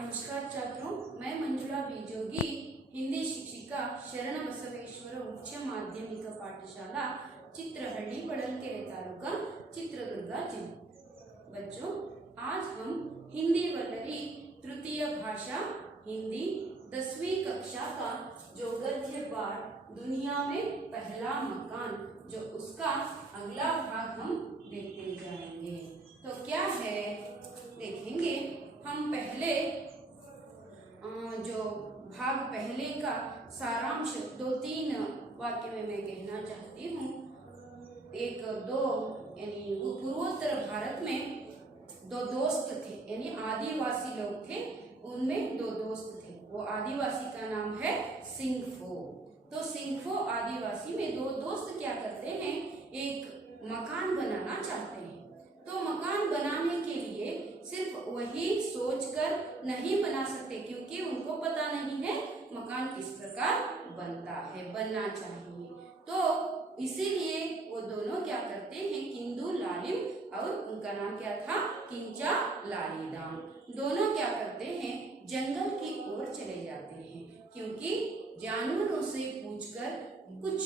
नमस्कार छात्रों, मैं मंजुला बीजोगी, हिंदी शिक्षिका शरण बसवेश्वर उच्च माध्यमिक पाठशाला चित्रहಳ್ಳಿ बड़लकेरे तालुका चित्रदुर्ग जिला। बच्चों, आज हम हिंदी वल्लरी तृतीय भाषा हिंदी 10वीं कक्षा का जो गद्य पाठ दुनिया में पहला मकान जो उसका अगला भाग हम देखते जाएंगे। तो क्या है देखेंगे। हम पहले जो भाग पहले का सारांश 2-3 वाक्य में मैं कहना चाहती हूँ। एक दो यानी पूर्वोत्तर भारत में दो दोस्त थे, यानी आदिवासी लोग थे। उनमें दो दोस्त थे। वो आदिवासी का नाम है सिंगफो। तो सिंगफो आदिवासी में दो दोस्त क्या करते हैं, एक मकान बनाना चाहते हैं। तो मकान बनाने के लिए सिर्फ वही सोचकर नहीं बना सकते, क्योंकि उनको पता नहीं है मकान किस प्रकार बनना चाहिए। तो इसीलिए वो दोनों क्या करते हैं, किंदू लालिम और उनका नाम क्या था, किंचा लालीदाम। दोनों क्या करते हैं, जंगल की ओर चले जाते हैं, क्योंकि जानवरों से पूछकर कुछ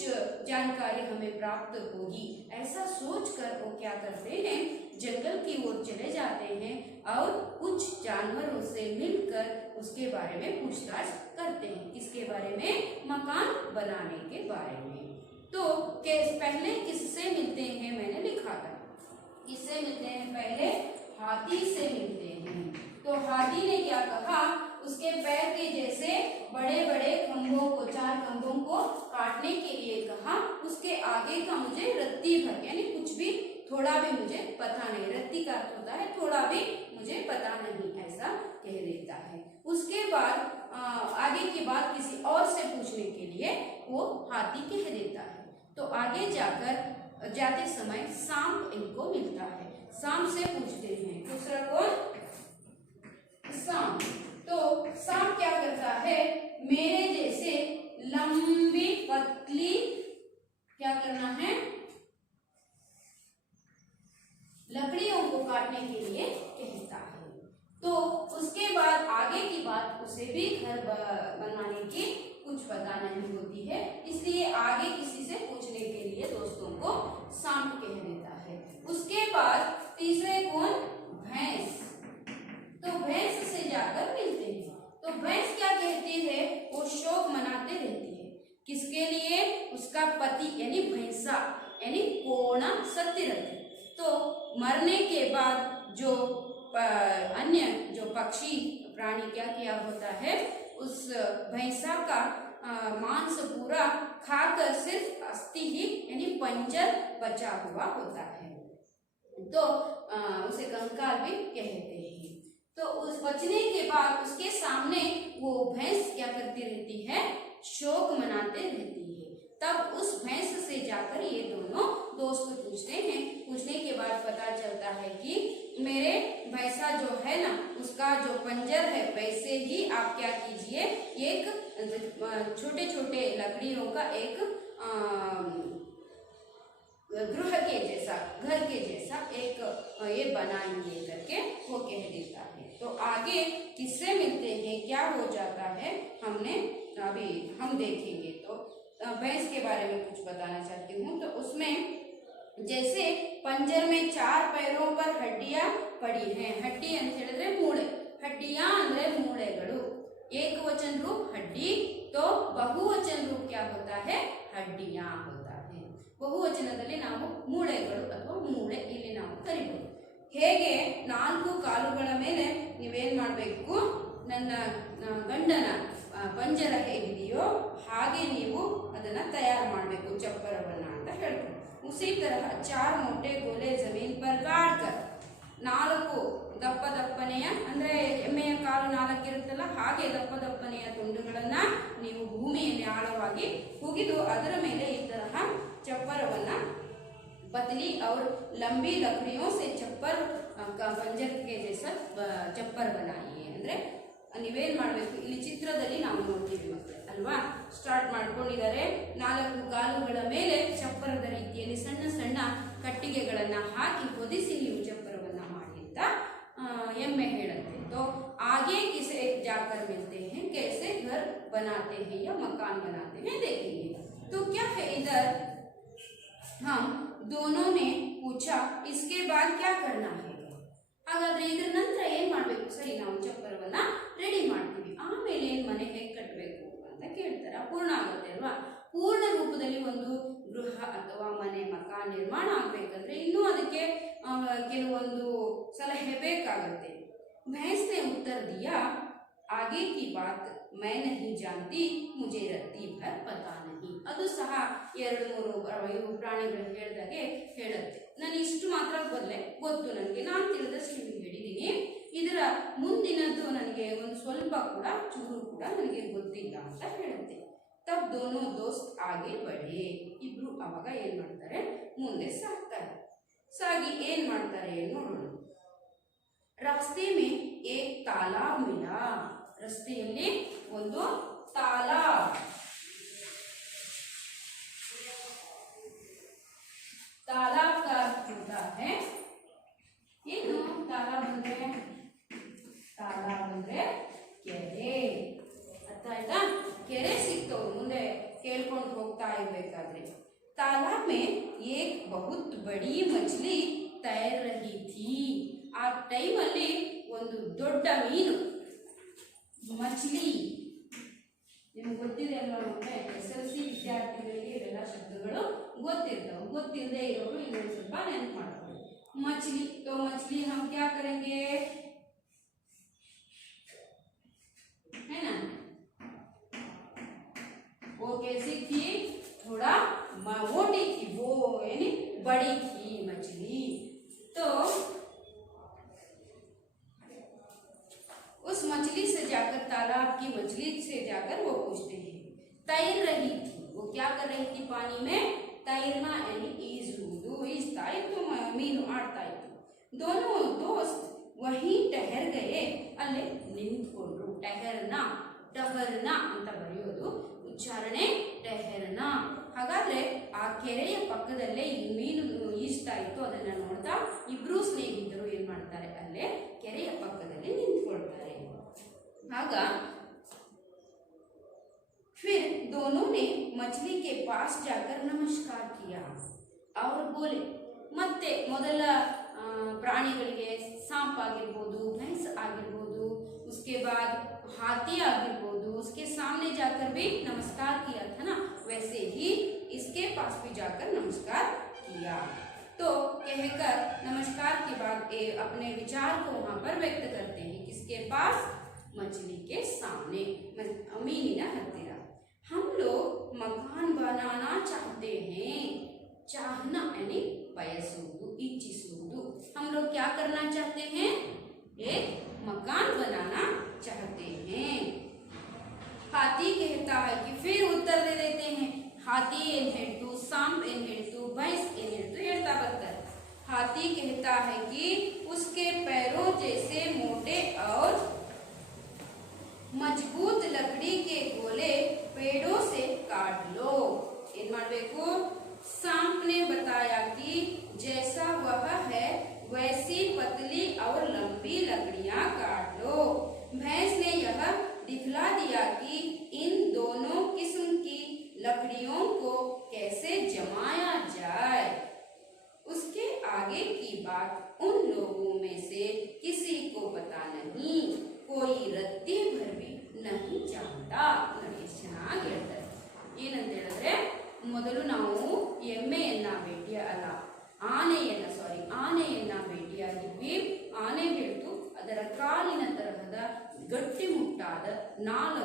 जानकारी हमें प्राप्त होगी, ऐसा सोचकर वो क्या करते हैं, जंगल की ओर चले जाते हैं और कुछ जानवरों से मिलकर उसके बारे में पूछताछ करते हैं। किसके बारे में, मकान बनाने के बारे में। तो पहले किससे मिलते हैं, मैंने लिखा था। किससे मिलते हैं, पहले हाथी से मिलते हैं। तो हाथी ने क्या कहा, उसके पैर के जैसे बड़े बड़े खंभों को, 4 खंभों को काटने के लिए कहा। उसके आगे का मुझे रत्ती भर, यानी कुछ भी, थोड़ा भी मुझे पता नहीं। रत्ती का अर्थ होता है थोड़ा भी मुझे पता नहीं, ऐसा कह देता है। उसके बाद आगे की बात किसी और से पूछने के लिए वो हाथी कह देता है। तो आगे जाते समय सांप इनको मिलता है। सांप से पूछते हैं, दूसरा कौन, सांप। तो सांप क्या करता है, मेरे जैसे लंबी पतली क्या करना है, लकड़ियों को काटने के लिए कहता है। तो उसके बाद आगे की बात, उसे भी घर बनाने की कुछ पता नहीं होती है, इसलिए आगे किसी से पूछने के लिए दोस्तों को सांप कह देता है। उसके बाद तीसरे कौन, भैंस। तो भैंस से जाकर मिलते हैं। तो भैंस क्या कहती है, वो शोक मनाते रहती है। किसके लिए, उसका पति यानी भैंसा यानी कोणा सत्यरथ। तो मरने के बाद जो अन्य जो पक्षी प्राणी क्या किया होता है, उस भैंसा का मांस पूरा खाकर सिर्फ अस्थि ही यानी पंजर बचा हुआ होता है। तो उसे कंकाल भी कहते हैं। तो उस बचने के बाद उसके सामने वो भैंस क्या करती रहती है, शोक मनाते रहती है। तब उस भैंस से जाकर ये दोनों दोस्त पूछते हैं। पूछने के बाद पता चलता है कि मेरे भैंसा जो है ना, उसका जो पंजर है, वैसे ही आप क्या कीजिए, एक छोटे छोटे लकड़ियों का एक गृह के जैसा, घर के जैसा एक ये बनाएंगे करके वो कह देता है। तो आगे किससे मिलते हैं, क्या हो जाता है, अभी हम देखेंगे। तो भैंस के बारे में कुछ बताना चाहती हूँ। तो उसमें जैसे पंजर में 4 पैरों पर हड्डियां पड़ी हैं। हड्डी ಅಂತ ಹೇಳಿದ್ರೆ ಮೂಳೆ, हड्डियां ಅಂದ್ರೆ ಮೂಳೆಗಳು। एक वचन रूप हड्डी, तो बहुवचन रूप क्या होता है, हड्डियां होता है। ಬಹುವಚನದಲ್ಲಿ ನಾವು ಮೂಳೆಗಳು ಅಥವಾ ಮೂಳೆ ಇಲ್ಲಿ ನಾವು ಕರಿಬಹುದು। ಹೇಗೆ 4 ಕಾಲುಗಳ ಮೇಲೆ ನೀವೇನ್ ಮಾಡಬೇಕು, ನನ್ನ ಗಂಡನ पंजर ಹೇಗಿದೆಯೋ ಹಾಗೆ ನೀವು ಅದನ್ನ ತಯಾರು ಮಾಡಬೇಕು, ಚಪ್ಪರವನ್ನ ಅಂತ ಹೇಳ್ತಾರೆ। उसी तरह 4 मोटे गोले जमीन पर गाड़कर, 4 ದಪ್ಪ ದಪ್ಪನೆಯ ಅಂದ್ರೆ ಎಮ್ಮೆಯ ಕಾಲು 4 ಇರುತ್ತಲ್ಲ, ಹಾಗೆ ದಪ್ಪ ದಪ್ಪನೆಯ ತುಂಡುಗಳನ್ನ ನೀವು ಭೂಮಿಯಲ್ಲಿ ಆಳವಾಗಿ ಹುಗಿದು ಅದರ ಮೇಲೆ ಈ ತರಹ ಚಪ್ಪರವನ್ನ पतली और लंबी लकड़ियों से चप्पर पंजर के जैसा चप्पर बनाइए। ಅಂದ್ರೆ ನೀವೇನ್ ಮಾಡಬೇಕು, ಇಲ್ಲಿ ಚಿತ್ರದಲ್ಲಿ ನಾವು ನೋಡ್ತೀವಿ ಮಕ್ಕಳೇ ಅಲ್ವಾ, ಸ್ಟಾರ್ಟ್ ಮಾಡ್ಕೊಂಡಿದ್ದಾರೆ। 4 ಕಾಲುಗಳ ಮೇಲೆ ಚಪ್ಪರದ ರೀತಿಯಲ್ಲಿ ಸಣ್ಣ ಸಣ್ಣ ಕಟ್ಟಿಗೆಗಳನ್ನ ಹಾಕಿ ಹೊದಿಸಿ ನೀವು ಚಪ್ಪರವನ್ನ ಮಾಡಿ ಅಂತ ಎಮ್ಮೆ ಹೇಳುತ್ತೆ। तो आगे किसे बनाते हैं या मकान बनाते हैं देखेंगे। तो क्या है इधर, हम दोनों ने पूछा इसके बाद क्या करना है, ಹಾಗಾದ್ರೆ ಇದರ ನಂತರ ಏನ್ ಮಾಡಬೇಕು, ಸರಿ ನಾವು ಚಪ್ಪರವನ್ನ ರೆಡಿ ಮಾಡ್ತೀವಿ, ಆಮೇಲೆ ಏನ್ ಮನೆ ಹೇಗೆ ಕಟ್ಟಬೇಕು ಅಂತ ಕೇಳ್ತಾರೆ. ಅಪೂರ್ಣ ಆಗುತ್ತೆ ಅಲ್ವಾ. ಪೂರ್ಣ ರೂಪದಲ್ಲಿ ಒಂದು ಗೃಹ ಅಥವಾ ಮನೆ ಮಕಾನ್ ನಿರ್ಮಾಣ ಆಗ್ಬೇಕಂದ್ರೆ ಇನ್ನೂ ಅದಕ್ಕೆ ಕೆಲವೊಂದು ಸಲಹೆ ಬೇಕಾಗುತ್ತೆ. भैंस ने उत्तर दिया, आगे की बात मैं नहीं जानती, मुझे रत्ती भर पता नहीं. ಅದು ಸಹ 2-3 ಪ್ರಾಣಿಗಳು ಹೇಳಿದಾಗೆ ಹೇಳುತ್ತೆ, ನಾನು ಇಷ್ಟು ಮಾತ್ರ ಗೊತ್ತು, ನನಗೆ ನಾನು ತಿಳಿದಷ್ಟು ನಿಮಗೆ ಹೇಳಿದ್ದೀನಿ, ಇದರ ಮುಂದಿನದ್ದು ನನಗೆ ಒಂದು ಸ್ವಲ್ಪ ಕೂಡ ಚೂರು ಕೂಡ ನನಗೆ ಗೊತ್ತಿಲ್ಲ ಅಂತ ಹೇಳುತ್ತೆ. ತಬ್ ದೋನೋ ದೋಸ್ತ್ ಆಗೆ ಬಡೆ, ಇಬ್ರು ಅವಾಗ ಏನ್ ಮಾಡ್ತಾರೆ, ಮುಂದೆ ಸಾಗ್ತಾರೆ. ಸಾಗಿ ಏನ್ ಮಾಡ್ತಾರೆ ನೋಡೋಣ. रास्ते में एक तालाब मिला, रस्तेಯಲ್ಲಿ ಒಂದು तालाब, तालाब का अर्थ होता है ಏನು तालाब ಅಂದ್ರೆ, तालाब ಅಂದ್ರೆ ಕೆರೆ, ಅರ್ಥ ಆಯ್ತಾ. ಕೆರೆ ಸಿಕ್ತವ್ರು ಮುಂದೆ ಕೇಳ್ಕೊಂಡು ಹೋಗ್ತಾ ಇರ್ಬೇಕಾದ್ರೆ. तालाब में एक बहुत बड़ी मछली तैर रही थी. ಆ ಟೈಮಲ್ಲಿ ಒಂದು ದೊಡ್ಡ ಮೀನು, ಮಚ್ಲಿ, ನಿಮ್ಗೆ ಗೊತ್ತಿದೆ ಅಲ್ವಾ ಮಕ್ಕಳೇ, SLC ವಿದ್ಯಾರ್ಥಿಗಳಿಗೆ ಇವೆಲ್ಲ ಶಬ್ದಗಳು ಗೊತ್ತಿರ್ತಾವೆ. ಗೊತ್ತಿರದೆ ಇರೋರು ಇನ್ನೊಂದು ಸ್ವಲ್ಪ ನೆನಪು ಮಾಡ್ಕೊಳ್ಳಿ. मछली, तो मछली हम क्या करेंगे, है ना, वो कैसी थी, थोड़ा मोटी थी, वो यानी बड़ी थी मछली. तो उस मछली से जाकर, तालाब की मछली से जाकर वो पूछते हैं, तैर रही थी, वो क्या कर रही थी पानी में, तैरना यानी ಈಜುವುದು, ಈಜ್ತಾ ಇತ್ತು, ಮೀನು ಆಡ್ತಾ ಇತ್ತು. दोनों दोस्त वहीं ठहर गए, ಅಲ್ಲೇ ನಿಂತ್ಕೊಂಡ್ರು. ಟಹರ್ನ ಅಂತ ಬರೆಯೋದು, ಉಚ್ಚಾರಣೆ ಟಹರ್ನ. ಹಾಗಾದ್ರೆ ಆ ಕೆರೆಯ ಪಕ್ಕದಲ್ಲೇ ಈ ಮೀನು ಈಜ್ತಾ ಇತ್ತು, ಅದನ್ನ ನೋಡ್ತಾ ಇಬ್ರು ಸ್ನೇಹಿತರು ಏನ್ ಮಾಡ್ತಾರೆ, ಅಲ್ಲೇ ಕೆರೆಯ ಪಕ್ಕದಲ್ಲಿ ನಿಂತ್ಕೊಳ್ತಾರೆ. ಆಗ फिर दोनों ने मछली के पास जाकर नमस्कार किया और बोले, ಮತ್ತೆ ಮೊದಲ ಪ್ರಾಣಿಗಳಿಗೆ सांप ಆಗಿರಬಹುದು, भैंस ಆಗಿರಬಹುದು, उसके बाद हाथी ಆಗಿರಬಹುದು, उसके सामने जाकर भी नमस्कार किया था ना, वैसे ही इसके पास भी जाकर नमस्कार किया. तो कहकर नमस्कार के बाद अपने विचार को वहां पर व्यक्त करते हैं. किसके पास, मछली के सामने, मीनिना हत्तीरा. हम लोग मकान बनाना चाहते हैं, चाहना यानी बयसुವುದು, इच्छिಸುವುದು. हम लोग क्या करना चाहते हैं, एक मकान बनाना चाहते हैं. हाथी कहता है कि, फिर उत्तर दे देते हैं. हाथी ಏನ್ ಹೇಳ್ತು, सांप ಏನ್ ಹೇಳ್ತು, भैंस ಏನ್ ಹೇಳ್ತು ಹೇಳ್ತಾ ಬರ್ತಾರೆ. हाथी कहता है कि उसके पैरों जैसे मोटे और मजबूत लकड़ी के गोले पेड़ों से काट लो. ಏನ್ ಮಾಡಬೇಕು, सांप ने बताया कि जैसा वह है वैसी पतली और लंबी लकड़ियां काट लो. भैंस ने यह दिखला दिया कि इन दोनों किस्म की लकड़ियों को कैसे जमाया जाए. उसके आगे की बात उन लोगों में से किसी को पता नहीं, कोई रत्ती भर भी नहीं जानता. ನೋಡಿ ಚೆನ್ನಾಗಿ ಹೇಳ್ತಾರೆ. ಏನಂತ ಹೇಳಿದ್ರೆ, ಮೊದಲು ನಾವು ಎಮ್ಮೆಯನ್ನ ಆನೆಯನ್ನ ಭೇಟಿಯಾಗಿದ್ವಿ. ಆನೆ ಹೇಳ್ತು ಅದರ ಕಾಲಿನ ತರಹದ ಗಟ್ಟಿಮುಟ್ಟಾದ 4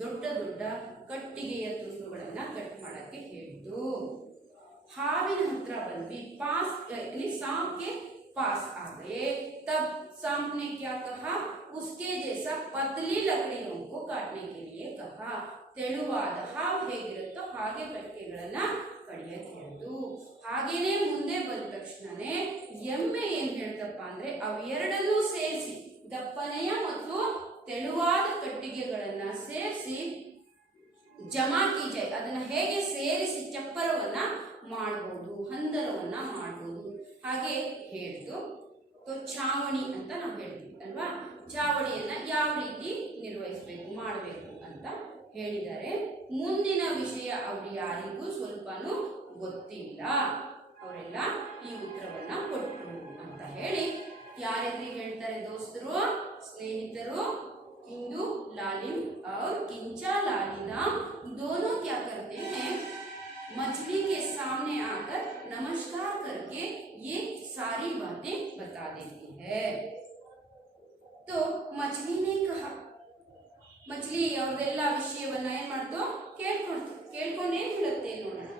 ದೊಡ್ಡ ದೊಡ್ಡ ಕಟ್ಟಿಗೆಯ ತುಂಡುಗಳನ್ನ ಕಟ್ ಮಾಡಕ್ಕೆ ಹೇಳಿತು. हाविन हत्र बंदी, पास यानी सांप के पास आ गए. तब सांप ने क्या कहा, उसके जैसा पतली लकड़ियों को काटने के लिए कहा. ತೆಳುವಾದ ಹಾವು ಹೇಗಿರುತ್ತೋ ಹಾಗೆ ಕಟ್ಟಿಗೆಗಳನ್ನ ಕಡಿಯಕ್ಕೆ ಹೇಳಿತು. ಹಾಗೇನೆ ಮುಂದೆ ಬಂದ ತಕ್ಷಣನೇ ಎಮ್ಮೆ ಏನ್ ಹೇಳ್ತಪ್ಪ ಅಂದ್ರೆ, ಅವೆರಡನ್ನೂ ಸೇರಿಸಿ, ದಪ್ಪನೆಯ ಮತ್ತು ತೆಳುವಾದ ಕಟ್ಟಿಗೆಗಳನ್ನ ಸೇರಿಸಿ ಜಮಾ ಕೀಜಾಯ್, ಅದನ್ನ ಹೇಗೆ ಸೇರಿಸಿ ಚಪ್ಪರವನ್ನ ಮಾಡಬಹುದು, ಹಂದರವನ್ನ ಮಾಡಬಹುದು ಹಾಗೆ ಹೇಳ್ತು. ಛಾವಣಿ ಅಂತ ನಾವು ಹೇಳ್ತೀವಿ ಅಲ್ವಾ, ಛಾವಣಿಯನ್ನ ಯಾವ ರೀತಿ ನಿರ್ವಹಿಸಬೇಕು ಮಾಡಬೇಕು ಅಂತ ಹೇಳಿದರೆ ಮುಂದಿನ ವಿಷಯ ಅವರು ಯಾರಿಗೂ ಸ್ವಲ್ಪನೂ ಗೊತ್ತಿಲ್ಲ, ಅವರೆಲ್ಲ ಈ ಉತ್ತರವನ್ನ ಕೊಟ್ಟರು ಅಂತ ಹೇಳಿ ಯಾರೆದ್ರಿಗೆ ಹೇಳ್ತಾರೆ ದೋಸ್ತರು, ಸ್ನೇಹಿತರು, किंदू लालिम और किंचा लालिदाम दोनों क्या करते हैं, मछली के सामने आकर नमस्कार करके ये सारी बातें बता देती है। तो मछली ने कहा, मछली ಅವ್ರದೆಲ್ಲ ವಿಷಯವನ್ನ ಏನ್ ಮಾಡ್ತು ಕೇಳ್ಕೊಂಡು ಏನ್ ಹೇಳುತ್ತೆ ನೋಡೋಣ।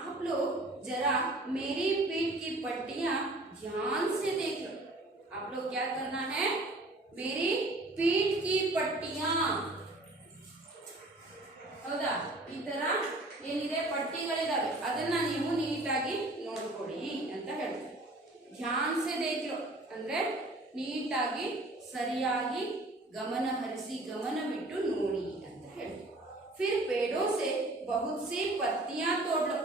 आप लोग जरा मेरी पीठ की पट्टियां ध्यान से देख लो। आप लोग क्या करना है, मेरी पीठ की पट्टियां, ಹೌದಾ, ಈ ತರ ಏನಿದೆ ಪಟ್ಟಿಗಳಿದಾವೆ ಅದನ್ನ ನೀವು ನೀಟಾಗಿ ನೋಡ್ಕೊಡಿ ಅಂತ ಹೇಳ್ತಾರೆ। ಧ್ಯಾನ್ ಸೆ ದೇಖ್ಲೋ ಅಂದ್ರೆ ನೀಟಾಗಿ ಸರಿಯಾಗಿ ಗಮನ ಹರಿಸಿ ಗಮನವಿಟ್ಟು ನೋಡಿ ಅಂತ ಹೇಳ್ತಾರೆ। फिर पेड़ों से बहुत सी पत्तियां तोड़ लो।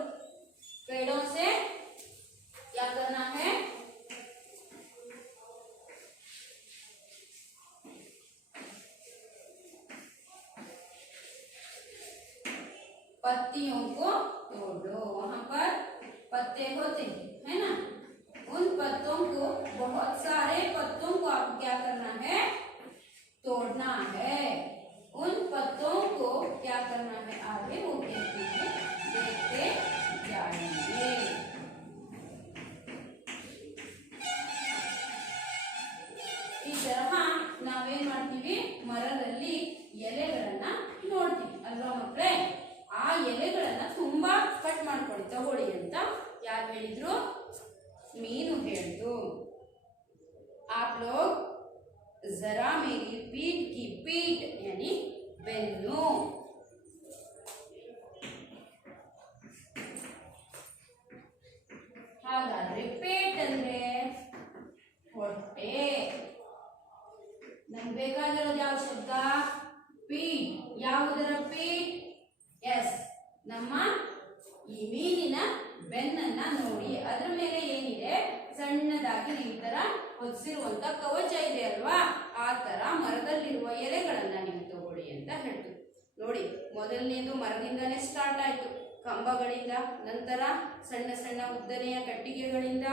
पेड़ों से क्या करना है, पत्तियों को तोड़ लो। वहां पर पत्ते होते हैं, है ना, उन पत्तों को, बहुत सारे पत्तों को आपको क्या करना है, तोड़ना है। उन पत्तों को क्या करना है, आगे वो कहते हैं देखते जाएंगे। ಈ ತರಹ ನಾವೇನ್ ಮಾಡ್ತೀವಿ, ಮರದಲ್ಲಿ ಎಲೆಗಳನ್ನ ನೋಡ್ತೀವಿ ಅಲ್ವಾ ಮಕ್ಕಳೇ, ಆ ಎಲೆಗಳನ್ನ ತುಂಬಾ ಕಟ್ ಮಾಡ್ಕೊಳ್ಳಿ ತಗೊಳ್ಳಿ ಅಂತ ಯಾರು ಹೇಳಿದ್ರು, ಮೀನು ಹೇಳ್ತು। आप लोग जरा मेरी पीठ की पीठ यानी बेन्नु, ಹಾಗಾದ್ರೆ ಪೇಟ್ ಅಂದ್ರೆ ಹೊಟ್ಟೆ, ನಮ್ಗೆ ಬೇಕಾಗಿರೋದು ಯಾವ ಶಬ್ದ, ಪೀಟ್। ಯಾವುದರ ಪೀಟ್, ಎಸ್, ನಮ್ಮ ಈ ಮೀನಿನ ಬೆನ್ನನ್ನ ನೋಡಿ, ಅದರ ಮೇಲೆ ಏನಿದೆ ಸಣ್ಣದಾಗಿ ಈ ತರ ಹೊದಿಸಿರುವಂತ ಕವಚ ಇದೆ ಅಲ್ವಾ, ಆ ತರ ಮರದಲ್ಲಿರುವ ಎಲೆಗಳನ್ನ ನೀವು ತಗೊಳ್ಳಿ ಅಂತ ಹೇಳ್ತು ನೋಡಿ। ಮೊದಲನೇದು ಮರದಿಂದಾನೇ ಸ್ಟಾರ್ಟ್ ಆಯ್ತು, ಕಂಬಗಳಿಂದ, ನಂತರ ಸಣ್ಣ ಸಣ್ಣ ಉದ್ದನೆಯ ಕಟ್ಟಿಗೆಗಳಿಂದ,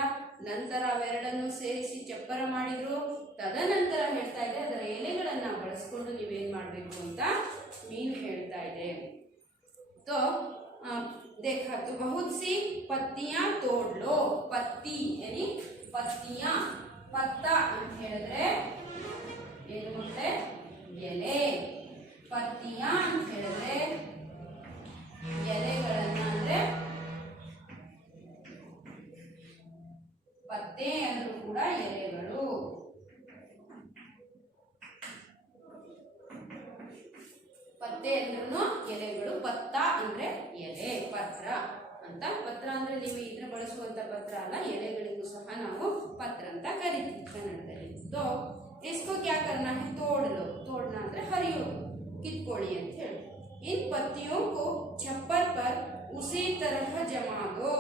ನಂತರ ಅವೆರಡನ್ನು ಸೇರಿಸಿ ಚಪ್ಪರ ಮಾಡಿದ್ರು, ತದನಂತರ ಹೇಳ್ತಾ ಇದೆ ಅದರ ಎಲೆಗಳನ್ನ ಬಳಸ್ಕೊಂಡು ನೀವೇನ್ ಮಾಡ್ಬೇಕು ಅಂತ ಮೀನು ಹೇಳ್ತಾ ಇದೆ। तो देखा तो बहुत सी पत्तियां तोड़ लो। पत्ती यानी पत्तियां, पत्ता ಅಂತ ಹೇಳಿದ್ರೆ ಏನು ಮತ್ತೆ ಎಲೆ, ಪತ್ತಿಯಾ ಅಂತ ಹೇಳಿದ್ರೆ ಎಲೆಗಳನ್ನ, ಅಂದ್ರೆ ಪತ್ತೆ ಅಂದ್ರೂ ಕೂಡ ಎಲೆಗಳು, ಪತ್ತೆ ಅಂದ್ರೂ ಎಲೆಗಳು, ಪತ್ತ ಅಂದ್ರೆ ಎಲೆ, ಪತ್ರ ಅಂತ, ಪತ್ರ ಅಂದ್ರೆ ನೀವು ಇದನ್ನ ಬಳಸುವಂತ ಪತ್ರ ಅಲ್ಲ, ಎಲೆಗಳಿಗೂ ಸಹ ನಾವು ಪತ್ರ ಅಂತ ಕರಿತೀವಿ ಕನ್ನಡದಲ್ಲಿ। तो इसको क्या करना है, तोड़ लो, तोड़ना ಅಂದ್ರೆ ಹರಿಯೋದು, ಕಿತ್ಕೊಳ್ಳಿ ಅಂತ ಹೇಳಿ। इन पत्तियों को छप्पर पर उसी तरह जमा दो।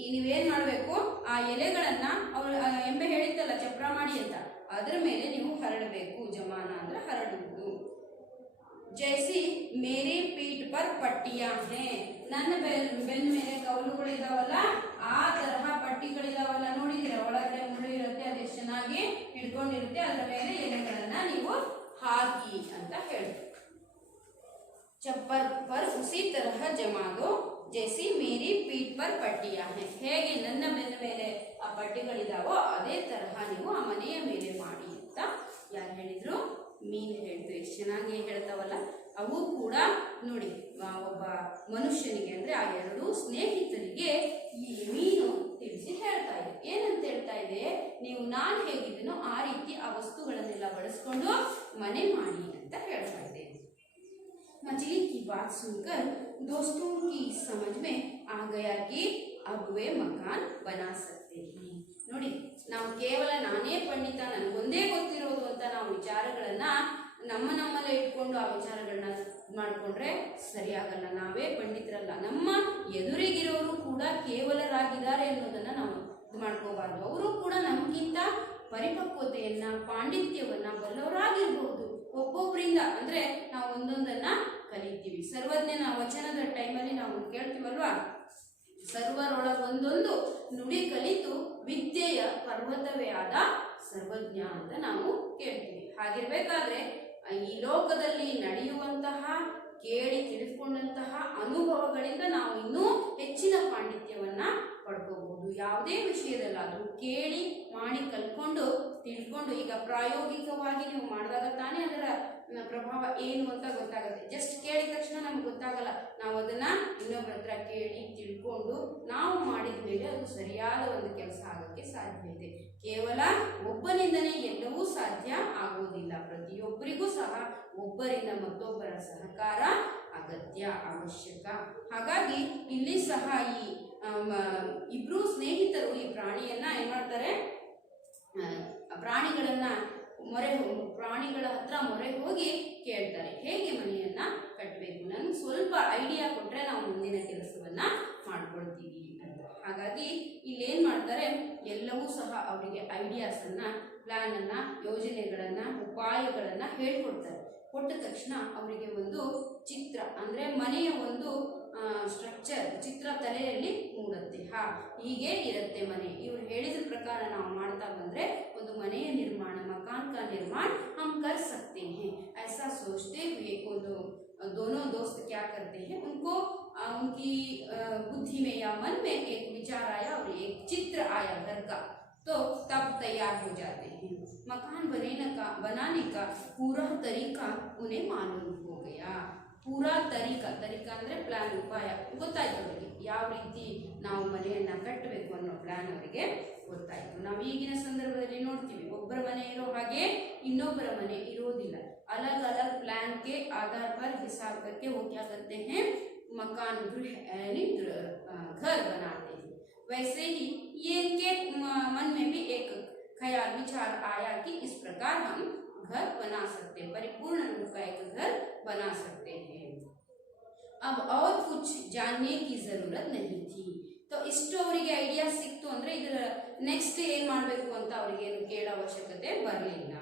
ಈ ನೀವೇನ್ ಮಾಡ್ಬೇಕು, ಆ ಎಲೆಗಳನ್ನ ಅವಳು ಎಂಬೆ ಹೇಳಿದ್ದಲ್ಲ ಚಪ್ರ ಮಾಡಿ ಅಂತ, ಅದರ ಮೇಲೆ ನೀವು ಹರಡಬೇಕು, ಜಮಾನ ಅಂದ್ರೆ ಹರಡುವುದು। जैसी मेरी पीठ पर पट्टियां हैं, ನನ್ನ ಬೆನ್ನ ಮೇಲೆ ಕವಲುಗಳಿದಾವಲ್ಲ ಆ ತರಹ ಪಟ್ಟಿಗಳಿದಾವಲ್ಲ, ನೋಡಿದಿರ ಒಳಗಡೆ ಮುಳ್ಳು ಇರುತ್ತೆ, ಅದು ಎಷ್ಟು ಚೆನ್ನಾಗಿ ಹಿಡ್ಕೊಂಡಿರುತ್ತೆ, ಅದರ ಮೇಲೆ ಎಲೆಗಳನ್ನ ನೀವು ಹಾಕಿ ಅಂತ ಹೇಳ್ತೀವಿ। ಚಪ್ಪರ್ पर उसी तरह जमा दो जैसी मेरी पीठ पर पट्टियां हैं, ಹೇಗೆ ನನ್ನ ಬೆನ್ನ ಮೇಲೆ ಆ ಪಟ್ಟಿಗಳಿದಾವೋ ಅದೇ ತರಹ ನೀವು ಆ ಮನೆಯ ಮೇಲೆ ಮಾಡಿ ಅಂತ ಯಾರು ಹೇಳಿದ್ರು, ಮೀನು ಹೇಳ್ತು। ಎಷ್ಟು ಚೆನ್ನಾಗಿ ಹೇಳ್ತಾವಲ್ಲ ಅವು ಕೂಡ ನೋಡಿ, ಒಬ್ಬ ಮನುಷ್ಯನಿಗೆ ಅಂದ್ರೆ ಆ ಎರಡು ಸ್ನೇಹಿತರಿಗೆ ಈ ಮೀನು ತಿಳಿಸಿ ಹೇಳ್ತಾ ಇದೆ, ಏನಂತ ಹೇಳ್ತಾ ಇದೆ, ನೀವು ನಾನು ಹೇಗಿದ್ದೀನೋ ಆ ರೀತಿ ಆ ವಸ್ತುಗಳನ್ನೆಲ್ಲ ಬಳಸ್ಕೊಂಡು ಮನೆ ಮಾಡಿ ಅಂತ ಹೇಳ್ತಾ ಇದೆ। मछली की बात सुनकर दोस्तों की समझ में आ गया कि अब वे मकान बना सकते हैं। ನೋಡಿ, ನಾವು ಕೇವಲ ನಾನೇ ಪಂಡಿತ, ನನಗೊಂದೇ ಗೊತ್ತಿರೋದು ಅಂತ ನಾವು ವಿಚಾರಗಳನ್ನ ನಮ್ಮಲ್ಲೇ ಇಟ್ಕೊಂಡು ಆ ವಿಚಾರಗಳನ್ನ ಮಾಡ್ಕೊಂಡ್ರೆ ಸರಿಯಾಗಲ್ಲ, ನಾವೇ ಪಂಡಿತರಲ್ಲ, ನಮ್ಮ ಎದುರಿಗಿರೋರು ಕೂಡ ಕೇವಲರಾಗಿದ್ದಾರೆ ಅನ್ನೋದನ್ನ ನಾವು ಇದು ಮಾಡ್ಕೋಬಾರ್ದು, ಅವರು ಕೂಡ ನಮಗಿಂತ ಪರಿಪಕ್ವತೆಯನ್ನ ಪಾಂಡಿತ್ಯವನ್ನ ಬಲ್ಲವರಾಗಿರ್ಬಹುದು, ಒಬ್ಬೊಬ್ಬರಿಂದ ಅಂದ್ರೆ ನಾವು ಒಂದೊಂದನ್ನ ಕಲಿತೀವಿ. ಸರ್ವಜ್ಞನ ವಚನದ ಟೈಮಲ್ಲಿ ನಾವು ಕೇಳ್ತೀವಲ್ವಾ, ಸರ್ವರೊಳಗೊಂದೊಂದು ನುಡಿ ಕಲಿತು ವಿದ್ಯೆಯ ಪರ್ವತವೇ ಆದ ಸರ್ವಜ್ಞ ಅಂತ ನಾವು ಕೇಳ್ತೀವಿ. ಹಾಗಿರ್ಬೇಕಾದ್ರೆ ಈ ಲೋಕದಲ್ಲಿ ನಡೆಯುವಂತಹ ಕೇಳಿ ತಿಳಿದುಕೊಂಡಂತಹ ಅನುಭವಗಳಿಂದ ನಾವು ಇನ್ನೂ ಹೆಚ್ಚಿನ ಪಾಂಡಿತ್ಯವನ್ನ ಪಡ್ಕೋಬಹುದು. ಯಾವುದೇ ವಿಷಯದಲ್ಲಾದ್ರೂ ಕೇಳಿ ಮಾಡಿ ಕಲ್ತ್ಕೊಂಡು ತಿಳ್ಕೊಂಡು, ಈಗ ಪ್ರಾಯೋಗಿಕವಾಗಿ ನೀವು ಮಾಡಿದಾಗ ತಾನೇ ಅದರ ಪ್ರಭಾವ ಏನು ಅಂತ ಗೊತ್ತಾಗುತ್ತೆ. ಜಸ್ಟ್ ಕೇಳಿದ ತಕ್ಷಣ ನಮ್ಗೆ ಗೊತ್ತಾಗಲ್ಲ. ನಾವು ಅದನ್ನ ಇನ್ನೊಬ್ಬರ ಹತ್ರ ಕೇಳಿ ತಿಳ್ಕೊಂಡು ನಾವು ಮಾಡಿದ ಮೇಲೆ ಅದು ಸರಿಯಾದ ಒಂದು ಕೆಲಸ ಆಗೋಕ್ಕೆ ಸಾಧ್ಯ ಇದೆ. ಕೇವಲ ಒಬ್ಬನಿಂದನೇ ಎಲ್ಲವೂ ಸಾಧ್ಯ ಆಗೋದಿಲ್ಲ. ಪ್ರತಿಯೊಬ್ಬರಿಗೂ ಸಹ ಒಬ್ಬರಿಂದ ಮತ್ತೊಬ್ಬರ ಸಹಕಾರ ಅಗತ್ಯ, ಅವಶ್ಯಕ. ಹಾಗಾಗಿ ಇಲ್ಲಿ ಸಹ ಈ ಇಬ್ರು ಸ್ನೇಹಿತರು ಈ ಪ್ರಾಣಿಯನ್ನ ಏನ್ ಮಾಡ್ತಾರೆ, ಪ್ರಾಣಿಗಳ ಹತ್ರ ಮೊರೆ ಹೋಗಿ ಕೇಳ್ತಾರೆ, ಹೇಗೆ ಮನೆಯನ್ನ ಕಟ್ಟಬೇಕು, ನನ್ಗೆ ಸ್ವಲ್ಪ ಐಡಿಯಾ ಕೊಟ್ರೆ ನಾವು ಮುಂದಿನ ಕೆಲಸವನ್ನ ಮಾಡ್ಕೊಳ್ತೀವಿ ಅಂತ. ಹಾಗಾಗಿ ಇಲ್ಲಿ ಏನ್ ಮಾಡ್ತಾರೆ, ಎಲ್ಲವೂ ಸಹ ಅವರಿಗೆ ಐಡಿಯಾಸ್ ಅನ್ನ, ಪ್ಲಾನ್ ಅನ್ನ, ಯೋಜನೆಗಳನ್ನ, ಉಪಾಯಗಳನ್ನ ಹೇಳ್ಕೊಡ್ತಾರೆ. ಕೊಟ್ಟ ತಕ್ಷಣ ಅವರಿಗೆ ಒಂದು ಚಿತ್ರ ಅಂದ್ರೆ ಮನೆಯ ಒಂದು ಸ್ಟ್ರಕ್ಚರ್, ಚಿತ್ರ ತಲೆಯಲ್ಲಿ ಮೂಡುತ್ತೆ. ಹೀಗೆ ಇರುತ್ತೆ ಮನೆ. ಇವ್ರು ಹೇಳಿದ ಪ್ರಕಾರ ನಾವು ಮಾಡ್ತಾ ಬಂದ್ರೆ ಒಂದು ಮನೆಯ ನಿರ್ಮಾಣ, मकान का निर्माण हम कर सकते हैं। ऐसा सोचते हुए वो दोनों दोस्त क्या करते हैं, उनको उनकी बुद्धि में या मन में एक विचार आया और एक चित्र आया घर का, तो तब तैयार हो जाते हैं। मकान बनाने का पूरा तरीका उन्हें मालूम हो गया। पूरा तरीका ಅಂದ್ರೆ ಪ್ಲಾನ್, ಉಪಾಯ ಗೊತ್ತಾಯ್ತು ಅವರಿಗೆ. ಯಾವ ರೀತಿ ನಾವು ಮನೆಯನ್ನ ಕಟ್ಟಬೇಕು ಅನ್ನೋ ಪ್ಲಾನ್ ಅವರಿಗೆ ಗೊತ್ತಾಯ್ತು. ನಾವು ಈಗಿನ ಸಂದರ್ಭದಲ್ಲಿ ನೋಡ್ತೀವಿ, ಒಬ್ಬರ ಮನೆ ಇರೋ ಹಾಗೆ ಇನ್ನೊಬ್ಬರ ಮನೆ ಇರೋದಿಲ್ಲ. अलग अलग प्लान के आधार पर हिसाब करके वो क्या करते हैं, मकान घर बनाते हैं। वैसे ही ये इनके मन में भी एक ख्याल, विचार आया कि इस प्रकार हम घर बना सकते हैं, परिपूर्ण रूप का एक घर बना सकते हैं। अब और कुछ जानने की जरूरत नहीं थी। तो ಇಷ್ಟು ಅವರಿಗೆ ಐಡಿಯಾ ಸಿಕ್ತು ಅಂದ್ರೆ ಇದರ ನೆಕ್ಸ್ಟ್ ಏನ್ ಮಾಡಬೇಕು ಅಂತ ಅವರಿಗೆ ಏನು ಕೇಳೋ ಅವಶ್ಯಕತೆ ಬರಲಿಲ್ಲ.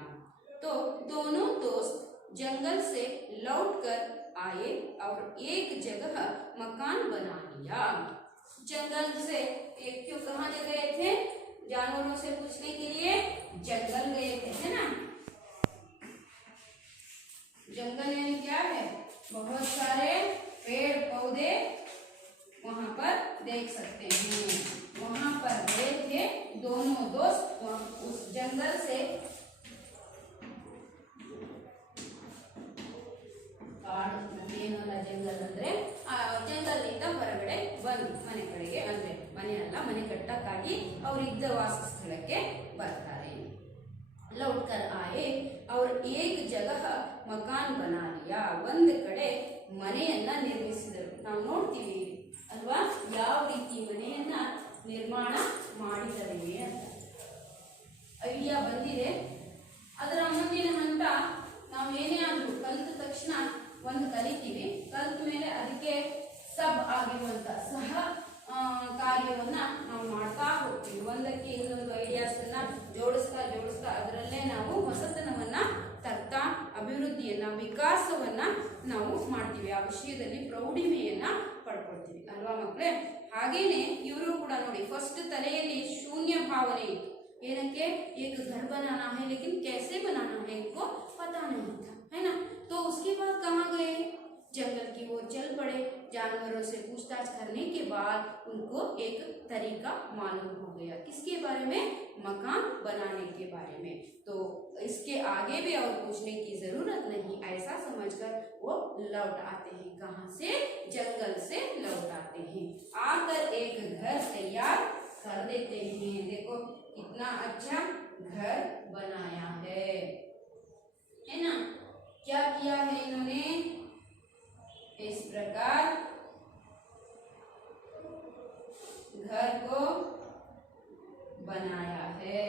तो दोनों दोस्त जंगल से लौटकर आए और एक जगह मकान बना लिया। जंगल से क्यों, कहाँ गए थे, जानवरों से पूछने के लिए जंगल गए थे, है ना। जंगल यानी क्या है, बहुत सारे पेड़ पौधे वहां पर देख सकते हैं। वहां पर गए थे दोनों दोस्त, उस जंगल से ಏನಲ್ಲ ಜಂಗಲ್ ಅಂದ್ರೆ ಜಂಗಲ್ನಿಂದ ಹೊರಗಡೆ ಬಂದು ಮನೆ ಕಡೆಗೆ, ಅಂದ್ರೆ ಮನೆ ಅಲ್ಲ, ಮನೆ ಕಟ್ಟಕ್ಕಾಗಿ ಅವರಿದ್ದ ವಾಸಸ್ಥಳಕ್ಕೆ ಬರ್ತಾರೆ. लौटकर आए और एक जगह मकान बना लिया, ಒಂದು ಕಡೆ ಮನೆಯನ್ನ ನಿರ್ಮಿಸಿದರು. ನಾವು ನೋಡ್ತೀವಿ ಅಲ್ವಾ ಯಾವ ರೀತಿ ಮನೆಯನ್ನ ನಿರ್ಮಾಣ ಮಾಡಿದ್ದಾರೆ ಅಂತ. ಐಡಿಯಾ ಬಂದಿದೆ. ಅದರ ಮುಂದಿನ ಹಂತ, ನಾವು ಏನೇ ಆದ್ರೂ ಕಲಿತ ತಕ್ಷಣ ಒಂದು ಕಲಿತೀವಿ, ಕಲಿತ ಮೇಲೆ ಅದಕ್ಕೆ ಸಬ್ ಆಗಿರುವಂತ ಸಹ ಕಾರ್ಯವನ್ನ ನಾವು ಮಾಡ್ತಾ ಹೋಗ್ತೀವಿ. ಒಂದಕ್ಕೆ ಇನ್ನೊಂದು ಐಡಿಯಾಸ್ ಅನ್ನ ಜೋಡಿಸ್ತಾ ಅದರಲ್ಲೇ ನಾವು ಹೊಸತನವನ್ನ ತರ್ತಾ ಅಭಿವೃದ್ಧಿಯನ್ನ, ವಿಕಾಸವನ್ನ ನಾವು ಮಾಡ್ತೀವಿ. ಆ ವಿಷಯದಲ್ಲಿ ಪ್ರೌಢಿಮೆಯನ್ನ ಪಡ್ಕೊಳ್ತೀವಿ ಅಲ್ವಾ ಮಕ್ಕಳೇ. ಹಾಗೇನೆ ಇವರು ಕೂಡ ನೋಡಿ, ಫಸ್ಟ್ ತಲೆಯಲ್ಲಿ ಶೂನ್ಯ ಭಾವನೆ ಇತ್ತು. ಏನಕ್ಕೆ, एक घर बनाना है लेकिन कैसे बनाना है इनको पता नहीं था, है ना। तो उसके बाद कहाँ गए, जंगल की ओर चल पड़े। जानवरों से पूछताछ करने के बाद उनको एक तरीका मालूम हो गया, किसके बारे में, मकान बनाने के बारे में। तो इसके आगे भी और पूछने की जरूरत नहीं, ऐसा समझकर वो लौट आते हैं। कहाँ से, जंगल से लौट आते हैं, आकर एक घर तैयार कर देते हैं। देखो कितना अच्छा घर बनाया है ना। क्या किया है इन्होंने, इस प्रकार घर को बनाया है।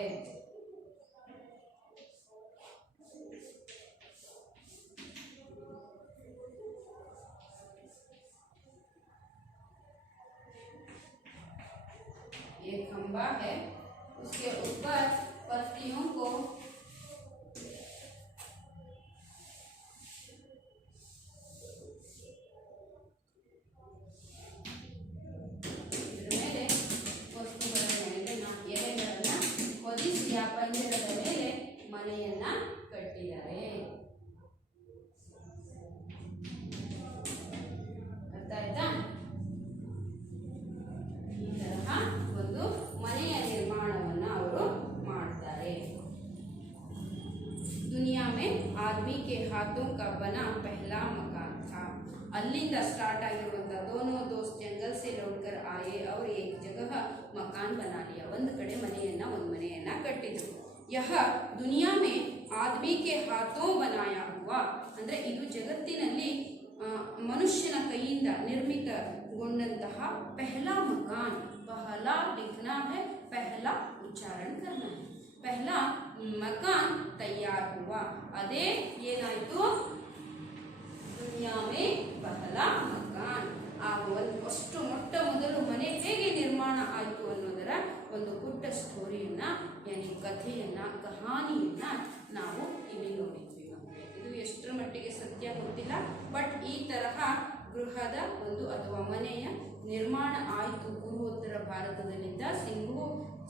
ये खंबा है, उसके ऊपर पत्तियों को के हाथों का बना पहला मकान था। अल्लिंद स्टार्ट ಆಗಿರುವಂತ दोनों दोस्त जंगल से लौटकर आए और एक जगह मकान बना लिया। ಒಂದು ಕಡೆ ಮನೆಯನ್ನ ಕಟ್ಟಿದ್ರು। यह दुनिया में आदमी के हाथों बनाया हुआ ಅಂದ್ರೆ ಇದು ಜಗತ್ತಿನಲ್ಲಿ ಮನುಷ್ಯನ ಕೈಯಿಂದ ನಿರ್ಮಿತಗೊಂಡಂತಹ पहला मकान। पहला लिखना है, पहला उच्चारण करना है। पहला मकान तैयार हुआ। अदे ಏನಾಯಿತು दुनिया में पहला मकान। ಅಷ್ಟು ಮೊಟ್ಟ ಮೊದಲು ಮನೆ ಹೇಗೆ ನಿರ್ಮಾಣ ಆಯಿತು ಅನ್ನೋದರ ಒಂದು ಪುಟ್ಟ ಸ್ಟೋರಿಯನ್ನ ಕಥೆಯನ್ನ ಕಹಾನಿಯನ್ನ ನಾವು ಇಲ್ಲಿ ನೋಡಿದ್ವಿ ಮಕ್ಕಳೇ। ಇದು ಎಷ್ಟರ ಮಟ್ಟಿಗೆ ಸತ್ಯ ಗೊತ್ತಿಲ್ಲ, ಬಟ್ ಈ ತರಹ ಗೃಹದ ಒಂದು ಅಥವಾ ಮನೆಯ ನಿರ್ಮಾಣ ಆಯಿತು ಪೂರ್ವೋತ್ತರ ಭಾರತದಲ್ಲಿದ್ದ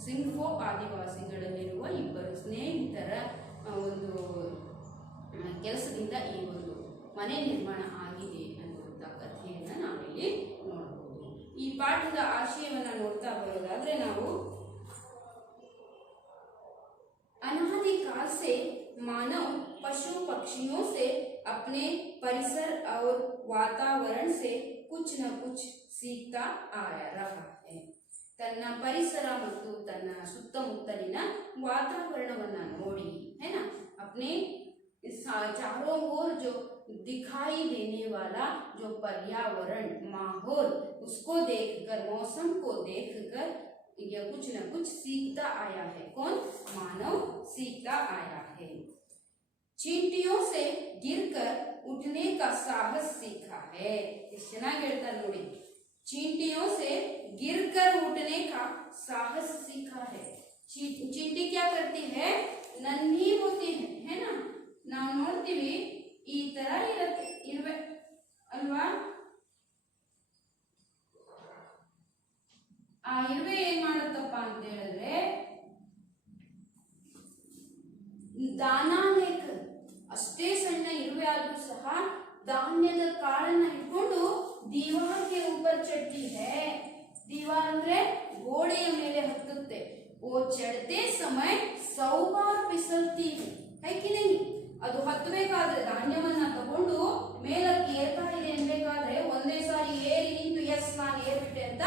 ಸಿಂಘೋ ಆದಿವಾಸಿಗಳಲ್ಲಿರುವ ಇಬ್ಬರು ಸ್ನೇಹಿತರ ಒಂದು ಕೆಲಸದಿಂದ ಈ ಒಂದು ಮನೆ ನಿರ್ಮಾಣ ಆಗಿದೆ ಅನ್ನುವಂಥ ಕಥೆಯನ್ನು ನಾವಿಲ್ಲಿ ನೋಡಬಹುದು। ಈ ಪಾಠದ ಆಶಯವನ್ನ ನೋಡ್ತಾ ಬರೋದಾದ್ರೆ ನಾವು अनादि काल से मानव पशु पक्षियों से अपने परिसर और वातावरण से कुछ न कुछ सीखता आ रहा है। ತನ್ನ ಪರಿಸರ ಮತ್ತು ತನ್ನ ಸುತ್ತಮುತ್ತಲಿನ ವಾತಾವರಣವನ್ನ ನೋಡಿ है ना, अपने चारों ओर जो दिखाई देने वाला जो पर्यावरण माहौल उसको देखकर, मौसम को देखकर यह कुछ न कुछ सीखता आया है। कौन? मानव सीखता आया है। चींटियों से गिरकर उठने का साहस सीखा है। इस ಚೆನ್ನಾಗಿ ಹೇಳ್ತಾರೆ ನೋಡಿ, चींटियों से गिरकर उठने का साहस सीखा है। चींटी क्या करती है? नन्ही होती है ना, ನಾವು ನೋಡ್ತೀವಿ ಈ ತರ ಇರುವೆ ಅಲ್ವಾ। ಆ ಇರುವೆ ಏನ್ ಮಾಡುತ್ತಪ್ಪ ಅಂತ ಹೇಳಿದ್ರೆ ದಾನ ಲೇಖ ಅಷ್ಟೇ ಸಣ್ಣ ಇರುವೆ ಆದ್ರೂ ಸಹ ಧಾನ್ಯದ ಕಾಳನ್ನ ಇಟ್ಕೊಂಡು ದೀವಾರ್ಗೆ ऊपर चढ़ती है। दीवार ಅಂದ್ರೆ ಗೋಡೆಯ ಮೇಲೆ ಹತ್ತುತ್ತೆ। वो चढ़ते समय 100 बार फिसलती है कि नहीं। ಅದು ಹತ್ತಬೇಕಾದ್ರೆ ಧಾನ್ಯವನ್ನ ತಗೊಂಡು ಮೇಲಕ್ಕೆ ಏರ್ತಾ ಇದೆ ಅನ್ಬೇಕಾದ್ರೆ ಒಂದೇ ಸಾರಿ ಏರಿ ನಿಂತು ಎಸ್ ನಾನು ಏರ್ಬಿಟ್ಟೆ ಅಂತ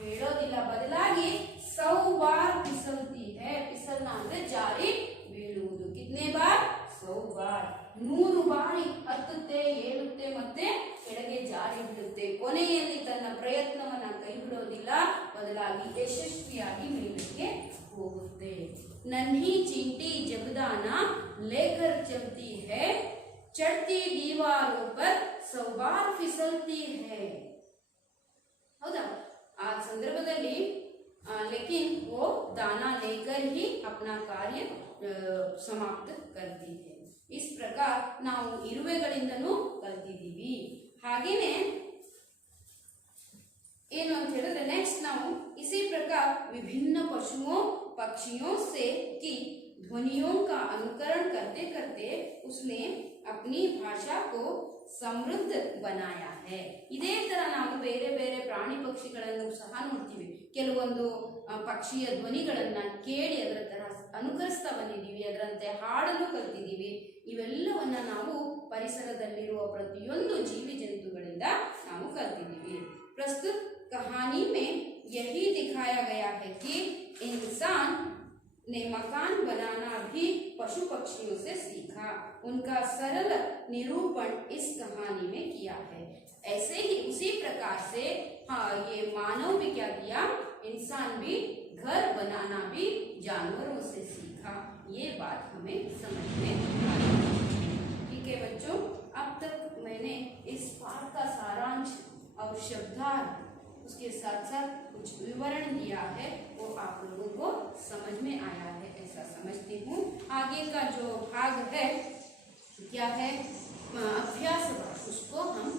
ಹೇಳೋದಿಲ್ಲ, ಬದಲಾಗಿ 100 बार फिसलती है। फिसलना ಅಂದ್ರೆ ಜಾರಿ ಬೀಳುವುದು। कितने बार? 100 बार। 100 ಬಾರಿ ಹತ್ತುತ್ತೆ, ಏಳುತ್ತೆ, ಮತ್ತೆ ಕೆಳಗೆ ಜಾರಿ ಬೀಳುತ್ತೆ। ಕೊನೆಯಲ್ಲಿ ತನ್ನ ಪ್ರಯತ್ನವನ್ನ ಕೈ ಬಿಡೋದಿಲ್ಲ, ಬದಲಾಗಿ ಯಶಸ್ವಿಯಾಗಿ ಮೇಲಕ್ಕೆ ಹೋಗುತ್ತೆ। नन्ही चींटी जब दाना लेकर चलती है, चढ़ती दीवारों पर 100 बार फिसलती है। हौदा आ संदर्भದಲ್ಲಿ लेकिन वो दाना लेकर ही अपना कार्य समाप्त करती है। इस प्रकार ನಾವು ಇರುವೆಗಳಿಂದನೂ ಕಲಿತಿದ್ದೀವಿ। ಹಾಗೇನೆ ಏನು ಅಂತ ಹೇಳಿದ್ರೆ नेक्स्ट ನಾವು इसी प्रकार विभिन्न पशुओं पक्षियों से की ध्वनियों का अनुकरण करते करते उसने अपनी भाषा को समृद्ध बनाया है। ಇದೇ ತರ ನಾವು ಬೇರೆ ಬೇರೆ ಪ್ರಾಣಿ ಪಕ್ಷಿಗಳನ್ನು ಸಹ ನೋಡ್ತೀವಿ। ಕೆಲವೊಂದು ಪಕ್ಷಿಯ ಧ್ವನಿಗಳನ್ನ ಕೇಳಿ ಅದರ ತರ ಅನುಕರಿಸ್ತಾ ಬಂದಿದ್ದೀವಿ, ಅದರಂತೆ ಹಾಡಲು ಕಲಿತಿದ್ದೀವಿ। ಇವೆಲ್ಲವನ್ನ ನಾವು ಪರಿಸರದಲ್ಲಿರುವ ಪ್ರತಿಯೊಂದು ಜೀವಿ ಜಂತುಗಳಿಂದ ನಾವು ಕಲಿತಿದ್ದೀವಿ। प्रस्तुत कहानी में यही दिखाया गया है कि इंसान ने मकान बनाना भी पशु पक्षियों से सीखा। उनका सरल निरूपण इस कहानी में किया है। ऐसे ही उसी प्रकार से ये मानव भी क्या किया? इंसान भी घर बनाना भी जानवरों से सीखा। ये बात हमें समझ में आई। ठीक है बच्चों, अब तक मैंने इस पाठ का सारांश और शब्दार्थ उसके साथ साथ कुछ विवरण दिया है, वो आप लोगों को समझ में आया है ऐसा समझती हूँ। आगे का जो भाग है क्या है? अभ्यास भाग, उसको हम